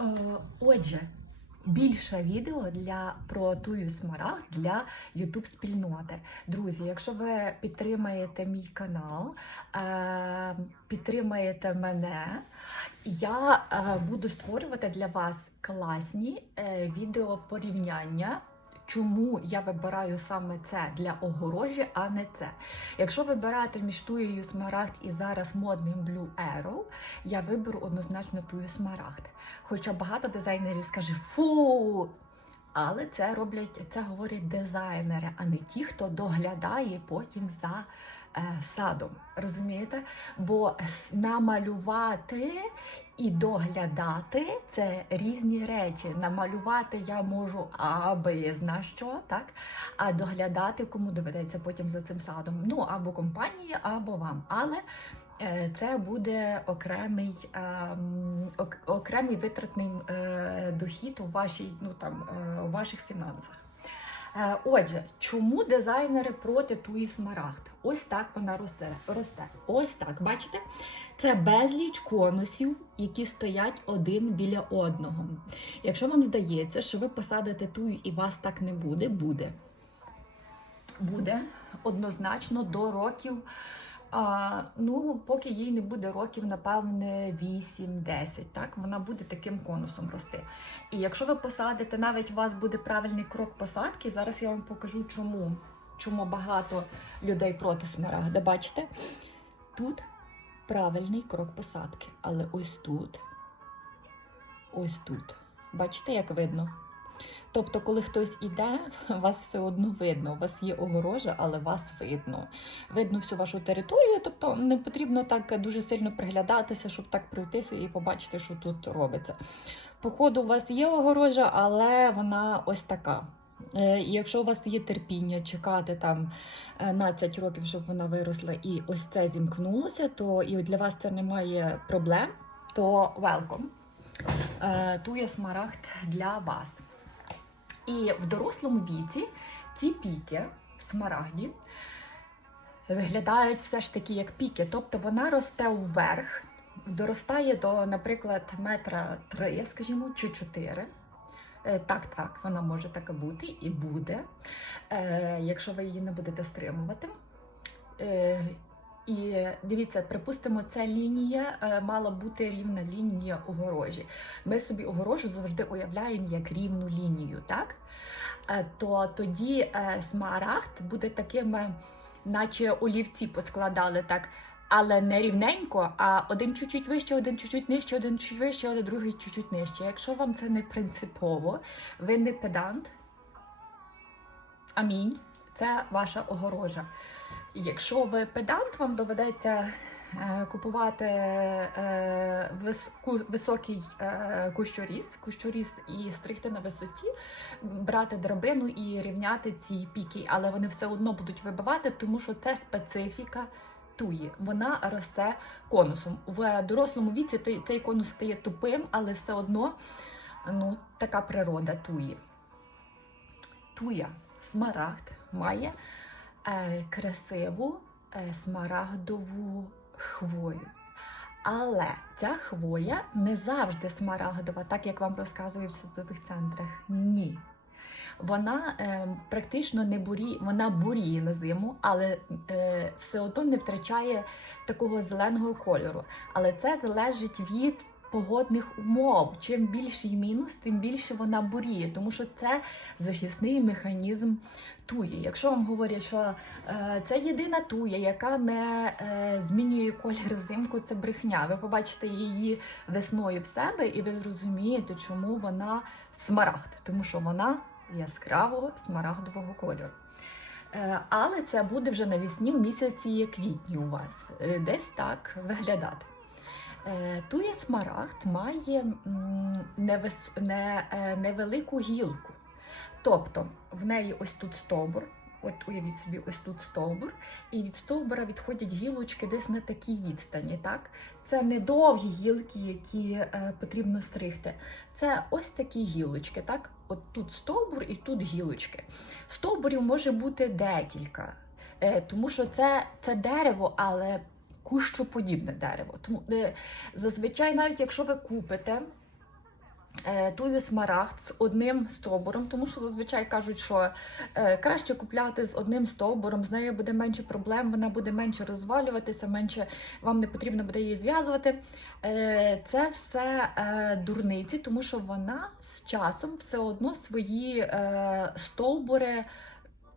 Е, Отже, більше відео для про тую смарагд для youtube спільноти. Друзі, якщо ви підтримаєте мій канал, е, підтримаєте мене, я е, буду створювати для вас класні відео порівняння. Чому я вибираю саме це для огорожі, а не це? Якщо вибирати між туєю смарагд і зараз модним Blue Arrow, я виберу однозначно тую смарагд. Хоча багато дизайнерів скаже фу. Але це роблять, це говорять дизайнери, а не ті, хто доглядає потім за садом. Розумієте? Бо намалювати і доглядати це різні речі. Намалювати я можу аби зна що, так? А доглядати кому доведеться потім за цим садом. Ну або компанії, або вам. Але Е, Це буде окремий, ем, окремий витратний е, дохід у, вашій, ну, там, е, у ваших фінансах. Е, Отже, чому дизайнери проти туї смарагд? Ось так вона росте. росте. Ось так, бачите? Це безліч конусів, які стоять один біля одного. Якщо вам здається, що ви посадите тую і вас так не буде, буде. Буде однозначно до років. А, ну, поки їй не буде років, напевне, 8-10, так вона буде таким конусом рости. І якщо ви посадите, навіть у вас буде правильний крок посадки, зараз я вам покажу, чому. Чому багато людей проти смарагда. Бачите? Тут правильний крок посадки, але ось тут, ось тут. Бачите, як видно? Тобто, коли хтось іде, вас все одно видно. У вас є огорожа, але вас видно. Видно всю вашу територію, тобто не потрібно так дуже сильно приглядатися, щоб так пройтися і побачити, що тут робиться. Походу, у вас є огорожа, але вона ось така. Е, Якщо у вас є терпіння чекати там е, 15 років, щоб вона виросла, і ось це зімкнулося, то і для вас це немає проблем, то welcome. Е, Тує смарагд для вас. І в дорослому віці ці піки в смарагді виглядають все ж таки як піки. Тобто вона росте вверх, доростає до, наприклад, метра три, скажімо, чи чотири. Е, Так, так, вона може така бути і буде, е, якщо ви її не будете стримувати. І дивіться, припустимо, ця лінія е, мала бути рівна лінія огорожі. Ми собі огорожу завжди уявляємо як рівну лінію, так? Е, То тоді е, смарагд буде таким, наче олівці поскладали так. Але не рівненько, а один чуть-чуть вище, один чуть-чуть нижче, один чуть вище, але другий чуть-чуть нижче. Якщо вам це не принципово, ви не педант. Амінь. Це ваша огорожа. Якщо ви педант, вам доведеться е, купувати е, високий е, кущоріз, кущоріз і стригти на висоті, брати драбину і рівняти ці піки, але вони все одно будуть вибивати, тому що це специфіка туї. Вона росте конусом. В дорослому віці цей конус стає тупим, але все одно ну, така природа туї. Туя, смарагд, має красиву е, смарагдову хвою. Але ця хвоя не завжди смарагдова, так як вам розказують в садових центрах. Ні. Вона е, практично не бурі, вона буріє на зиму, але е, все одно не втрачає такого зеленого кольору. Але це залежить від погодних умов. Чим більший мінус, тим більше вона буріє, тому що це захисний механізм туї. Якщо вам говорять, що е, це єдина туя, яка не е, змінює колір взимку, це брехня. Ви побачите її весною в себе, і ви зрозумієте, чому вона смарагд, тому що вона яскравого смарагдового кольору. Е, Але це буде вже навесні в місяці квітні у вас. Е, Десь так виглядати. Е, Туя смарагд має невис... не, е, невелику гілку. Тобто в неї ось тут стовбур, от уявіть собі, ось тут стовбур, і від стовбура відходять гілочки десь на такій відстані. Так? Це не довгі гілки, які е, потрібно стригти. Це ось такі гілочки. Так? От тут стовбур і тут гілочки. Стовбурів може бути декілька, е, тому що це, це дерево, але кущоподібне дерево. Тому е, зазвичай, навіть якщо ви купите е, тую смарагд з одним стовбуром, тому що зазвичай кажуть, що е, краще купляти з одним стовбуром, з нею буде менше проблем, вона буде менше розвалюватися, менше вам не потрібно буде її зв'язувати. Це все дурниці, тому що вона з часом все одно свої стовбури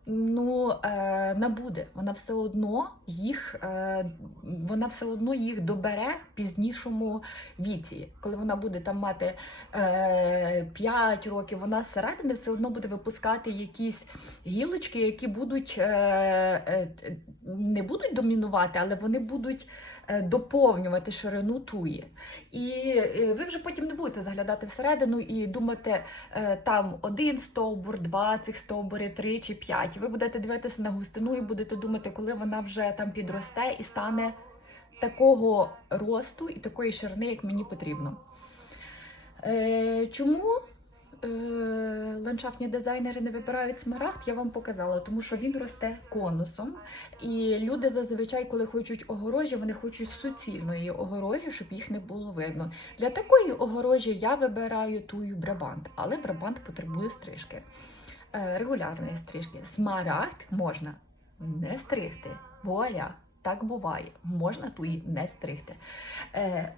ну, е, набуде. Вона все одно їх, е, вона все одно їх добере в пізнішому віці. Коли вона буде там мати е, 5 років, вона зсередини все одно буде випускати якісь гілочки, які будуть е, е, не будуть домінувати, але вони будуть доповнювати ширину туї. І е, ви вже потім не будете заглядати всередину і думати, е, там один стовбур, два цих стовбури, три чи п'ять. Ви будете дивитися на густину і будете думати, коли вона вже там підросте і стане такого росту і такої ширини, як мені потрібно. Е, чому е, ландшафтні дизайнери не вибирають смарагд, я вам показала, тому що він росте конусом. І люди зазвичай, коли хочуть огорожі, вони хочуть суцільної огорожі, щоб їх не було видно. Для такої огорожі я вибираю тую брабант, але брабант потребує стрижки. Е, регулярної стрижки. Смарагд можна не стригти. Вуаля, так буває. Можна туї не стригти. Е,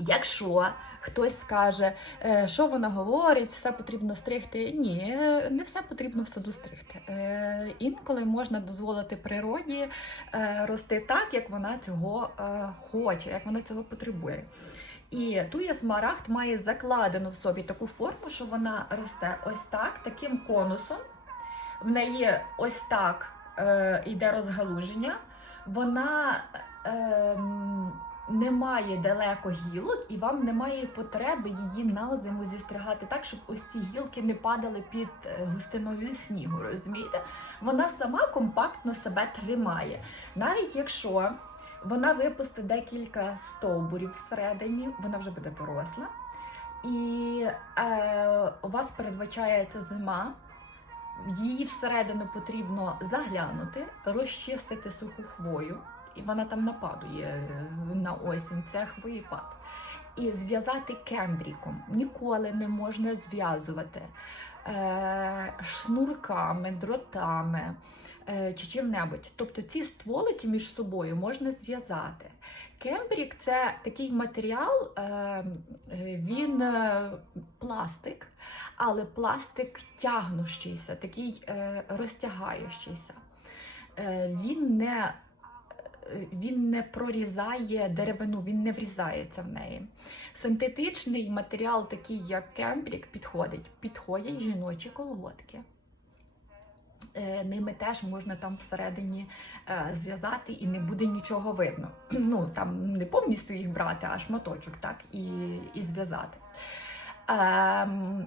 Якщо хтось скаже, е, що вона говорить, все потрібно стригти. Ні, не все потрібно в саду стригти. Е, Інколи можна дозволити природі е, рости так, як вона цього хоче, як вона цього потребує. І туя смарагд має закладену в собі таку форму, що вона росте ось так, таким конусом. В неї ось так е, йде розгалуження. Вона е, м, не має далеко гілок, і вам немає потреби її на зиму зістригати так, щоб ось ці гілки не падали під е, густиною снігу. Розумієте? Вона сама компактно себе тримає. Навіть якщо вона випустить декілька стовбурів всередині, вона вже буде доросла. І е, у вас передбачається зима. Її всередину потрібно заглянути, розчистити суху хвою, і вона там нападує е, на осінь, це хвоєпад. І зв'язати кембріком. Ніколи не можна зв'язувати е, шнурками, дротами е, чи чим-небудь. Тобто ці стволики між собою можна зв'язати. Кембрік це такий матеріал, е, він е, пластик, але пластик тягнущийся, такий е, розтягаючийся. Е, він не він не прорізає деревину, він не врізається в неї. Синтетичний матеріал, такий як кембрік, підходить. Підходять жіночі колготки. Е, Ними теж можна там всередині е, зв'язати і не буде нічого видно. Ну там не повністю їх брати, а шматочок, так, і, і зв'язати. Ем,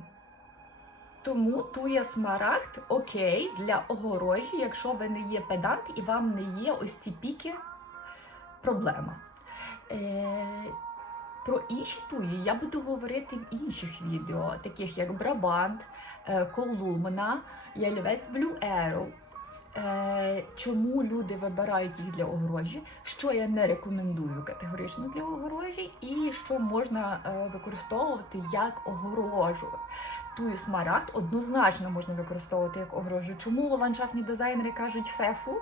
тому тує смарагд окей для огорожі, якщо ви не є педант і вам не є ось ці піки проблема. Е, про інші туї я буду говорити в інших відео, таких як Брабант, е, Колумна, Ялівець Blue Arrow. Е, чому люди вибирають їх для огорожі, що я не рекомендую категорично для огорожі, і що можна е, використовувати як огорожу. Тую смарагд однозначно можна використовувати як огорожу. Чому ландшафтні дизайнери кажуть фефу?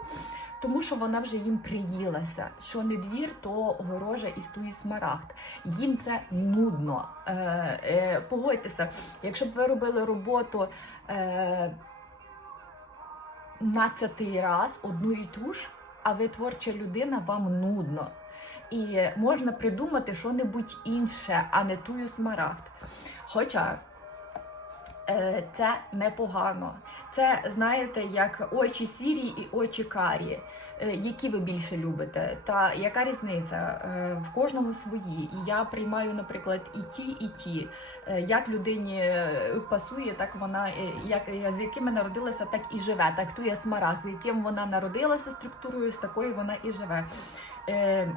Тому що вона вже їм приїлася. Що не двір, то огорожа із туї смарагд. Їм це нудно. Е, е, погодьтеся, якщо б ви робили роботу. Е, 15 раз одну і ту ж, а ви творча людина, вам нудно. І можна придумати що-небудь інше, а не тую смарагд. Хоча це непогано. Це, знаєте, як очі сірі і очі карі. Е, Які ви більше любите? Та яка різниця? Е, В кожного свої. І я приймаю, наприклад, і ті, і ті. Е, Як людині е, пасує, так вона е, як з якими народилася, так і живе. Так ту є смарагд, з яким вона народилася структурою, з такою вона і живе. Е,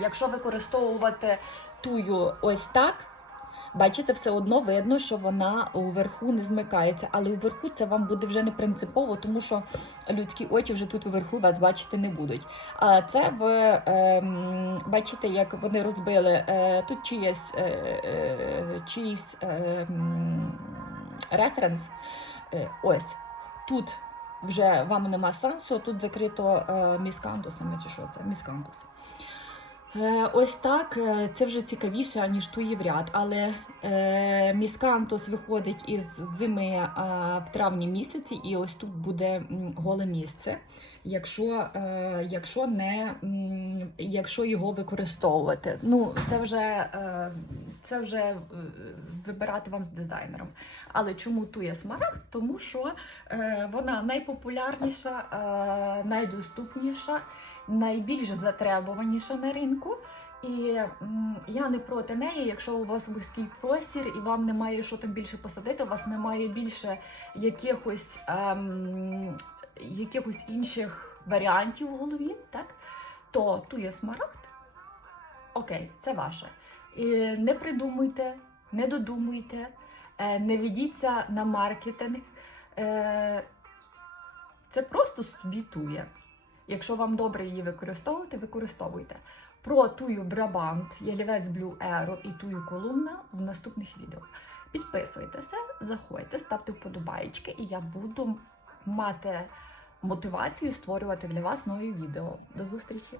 Якщо використовувати тую ось так, бачите, все одно видно, що вона уверху не змикається. Але уверху це вам буде вже не принципово, тому що людські очі вже тут уверху вас бачити не будуть. А це в ем, бачите, як вони розбили е, тут чиясь, е, е, чийсь е, референс. Е, ось тут вже вам нема сенсу, тут закрито е, міскантусами чи що це? Міскантус. Е, ось так, е, це вже цікавіше, аніж туї в ряд. Але е, міскантус виходить із зими е, в травні місяці, і ось тут буде голе місце, якщо, е, якщо, не, якщо його використовувати. Ну, це вже, е, це вже е, вибирати вам з дизайнером. Але чому туя смарагд? Тому що е, вона найпопулярніша, е, найдоступніша найбільш затребуваніша на ринку. І я не проти неї, якщо у вас вузький простір і вам немає що там більше посадити, у вас немає більше якихось, ем, якихось інших варіантів в голові, так? то тує смарагд. Окей, це ваше. І не придумуйте, не додумуйте, е, не ведіться на маркетинг. Е, Це просто собі тує. Якщо вам добре її використовувати, використовуйте. Про тую Брабант, ялівець Blue Еро і тую колумна в наступних відео. Підписуйтеся, заходьте, ставте вподобайки, і я буду мати мотивацію створювати для вас нові відео. До зустрічі!